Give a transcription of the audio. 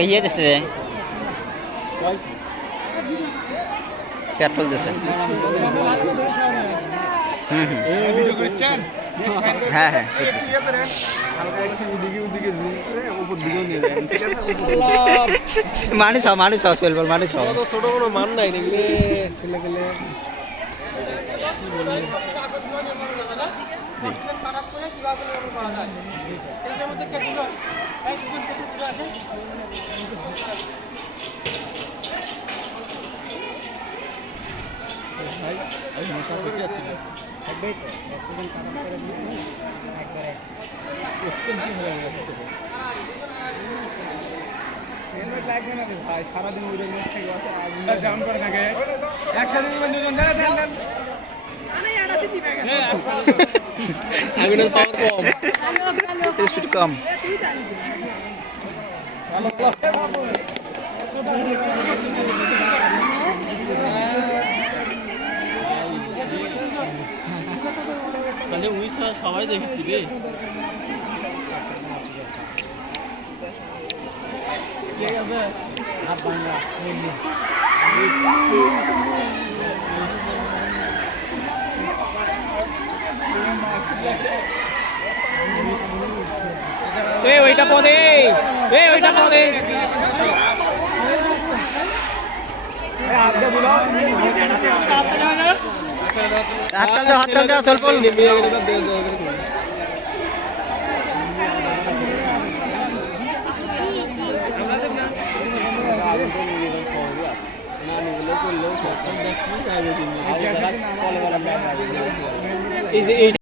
ইয়ে দিচ্ছে পেট্রোল দিচ্ছে হ্যাঁ হ্যাঁ মানুষ মানুষ চলবো মানুষ ছোট কোনো মান নাই দেখলে ছেলে গেলে সারাদিন জাম করে থাকে একসাথে দুজন আগুনের পাওয়ার কম স্পিড কম মানে ওই সবাই দেখেছি রে ঠিক আছে হাত ভাঙা ওইটা পদে ওইটা পদে হাততাল দাও চল বল এই যে